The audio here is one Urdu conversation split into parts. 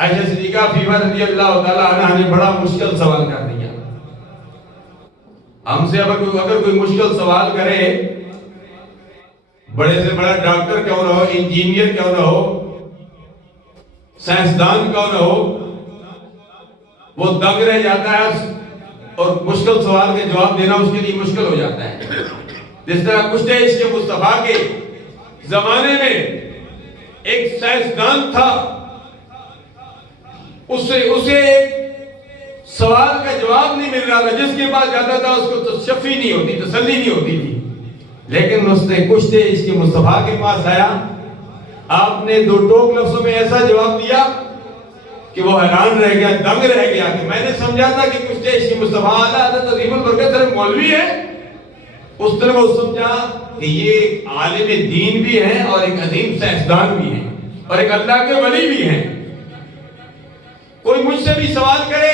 عائشہ صدیقہ فیما رضی اللہ تعالیٰ عنہ نے بڑا مشکل سوال کر دیا. ہم سے اگر کوئی مشکل سوال کرے، بڑے سے بڑا ڈاکٹر کیوں نہ ہو، انجینئر کیوں نہ ہو، سائنسدان کیوں نہ ہو، وہ دنگ رہ جاتا ہے اور مشکل سوال کے جواب دینا اس کے لیے مشکل ہو جاتا ہے. جس طرح کشتے عشق مصطفیٰ کے زمانے میں ایک سائنسدان تھا، اسے ایک سوال کا جواب نہیں مل رہا تھا، جس کے پاس جاتا تھا اس کو تشفی نہیں ہوتی، تسلی نہیں ہوتی تھی. لیکن اس نے کشتے عشق مصطفیٰ کے پاس آیا، آپ نے دو ٹوک لفظوں میں ایسا جواب دیا کہ وہ حیران رہ گیا، دنگ رہ گیا. کہ میں نے سمجھا تھا کہ کشتے عشق مصطفیٰ اعلیٰ حضرت عظیم البرکت صرف مولوی ہے. اس طرح وہ سمجھا کہ یہ ایک عالم دین بھی ہے اور ایک عظیم سائنسدان بھی ہے اور ایک اللہ کے ولی بھی ہیں. کوئی مجھ سے بھی سوال کرے،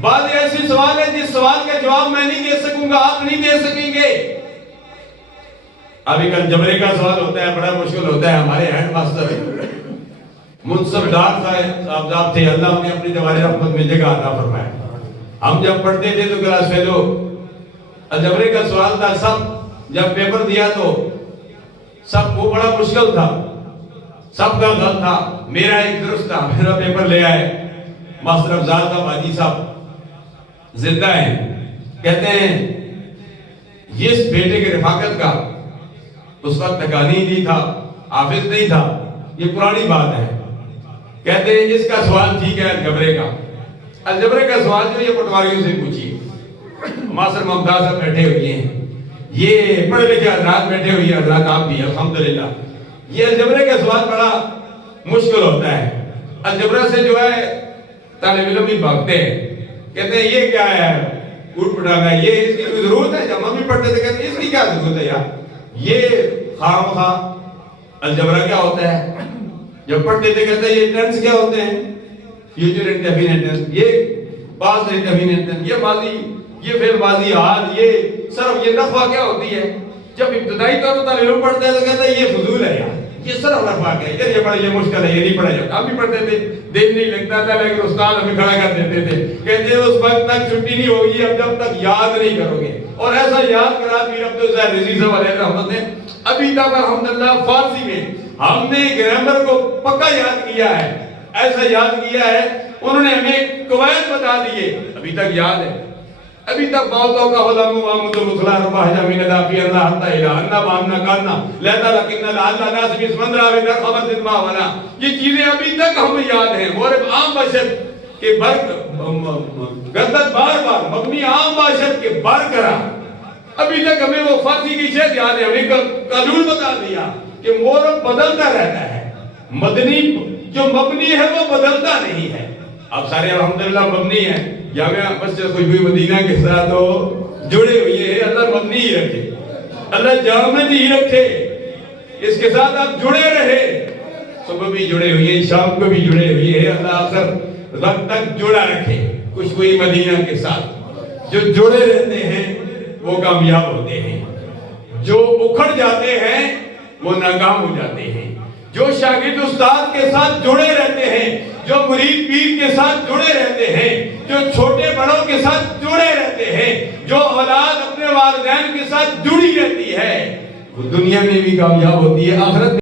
بعض ایسے سوال ہے جس سوال کا جواب میں نہیں دے سکوں گا، آپ نہیں دے سکیں گے. ابھی کل جبرے کا سوال ہوتا ہے، بڑا مشکل ہوتا ہے. ہمارے ہیڈ ماسٹر منصف ڈار صاحب تھے، اللہ نے اپنی جوارِ رحمت میں جگہ عطا فرمایا. ہم جب پڑھتے تھے تو کلاس فیلو الجبرے کا سوال تھا. سب جب پیپر دیا تو سب کو بڑا مشکل تھا، سب کا غلط تھا، میرا ایک درست تھا. میرا پیپر لے آئے ماسٹر افضال صاحب حاجی صاحب زندہ ہیں، کہتے ہیں اس بیٹے کے رفاقت کا اس وقت تکانی نہیں تھا، حافظ نہیں تھا، یہ پرانی بات ہے. کہتے ہیں اس کا سوال ٹھیک ہے الجبرے کا. الجبرے کا سوال جو یہ پٹواریوں سے پوچھیے. ماسٹر ممتاز صاحب بیٹھے ہوئے ہیں، یہ پڑھے لکھے حضرات بیٹھے ہوئے ہیں، حضرات آپ بھی الحمدللہ. یہ الجبرے کا سوال بڑا مشکل ہوتا ہے. الجبرہ سے جو ہے طالب علم بھی بھاگتے ہیں، کہتے ہیں یہ کیا ہے، اٹھ پٹانا، یہ اس کی کوئی ضرورت ہے. جب ہم بھی پڑھتے تھے کہتے ہیں اس کی کیا ضرورت ہے یار، یہ خام خواہ. الجبرہ کیا ہوتا ہے؟ جب پڑھتے تھے کہتے ہیں یہ ٹینس کیا ہوتے ہیں، فیوچر انڈیفینٹ ٹینس، یہ پاسٹ انڈیفینٹ ٹینس، یہ ماضی، یہ فعل ماضی حال، یہ صرف، یہ نحو کیا ہوتی ہے. جب ابتدائی طور پر طالب علم پڑھتے ہیں تو کہتے ہیں یہ فضول ہے یار، یہ صرف نحو کیا ہے، یہ بڑا یہ مشکل ہے، یہ نہیں پڑھا جاتا. ہم بھی پڑھتے تھے، دل نہیں لگتا تھا، لیکن استاد ہمیں کھڑا کر دیتے تھے، کہتے ہیں اس وقت تک چھٹی نہیں ہوگی اب جب تک یاد نہیں کرو گے. اور ایسا یاد کرا پیر عبدالظاہر رضوی صاحب علیہ رحمت نے ابھی تک الحمدللہ فارسی میں ہم نے گرامر کو پکا یاد کیا ہے، ایسا یاد کیا ہے. انہوں نے ہمیں قواعد بتا دیے، ابھی تک یاد ہے. ابھی تک بہتوں کا غلام محمد المصلح رباہ جامین دافی اللہ حتی الہ انہ بامنا کارنا لیتا لکن اللہ ناس بسمند راوی در خبر دنما وانا. یہ چیزیں ابھی تک ہمیں یاد ہیں. مورب عام باشد کے گردت بار بار مبنی عام باشد کے بار کرا، ابھی تک ہمیں وہ فارسی کی شہد یاد ہے. ہمیں قانون بتا دیا کہ مورب بدلتا رہتا ہے، مدنی جو مبنی ہے وہ بدلتا نہیں ہے. اب سارے الحمدللہ مبنی ہیں. جامعہ مسجد خوشبوئی مدینہ کے ساتھ تو جڑے ہوئے ہیں. اللہ مبنی ہی رکھے، اللہ جامع ہی رکھے، اس کے ساتھ آپ جڑے رہے. صبح بھی جڑے ہوئے ہیں، شام کو بھی جڑے ہوئے ہیں. اللہ آخر وقت تک جڑا رکھے خوشبوئی مدینہ کے ساتھ. جو جڑے رہتے ہیں وہ کامیاب ہوتے ہیں، جو اکھڑ جاتے ہیں وہ ناکام ہو جاتے ہیں. جو شاگرد استاد کے ساتھ جڑے رہتے ہیں، جو مرید پیر کے ساتھ جڑے رہتے ہیں، جو چھوٹے بڑوں کے ساتھ جڑے رہتے ہیں، جو اولاد اپنے والدین کے ساتھ جڑی رہتی ہے، وہ دنیا میں بھی کامیاب ہوتی ہے، آخرت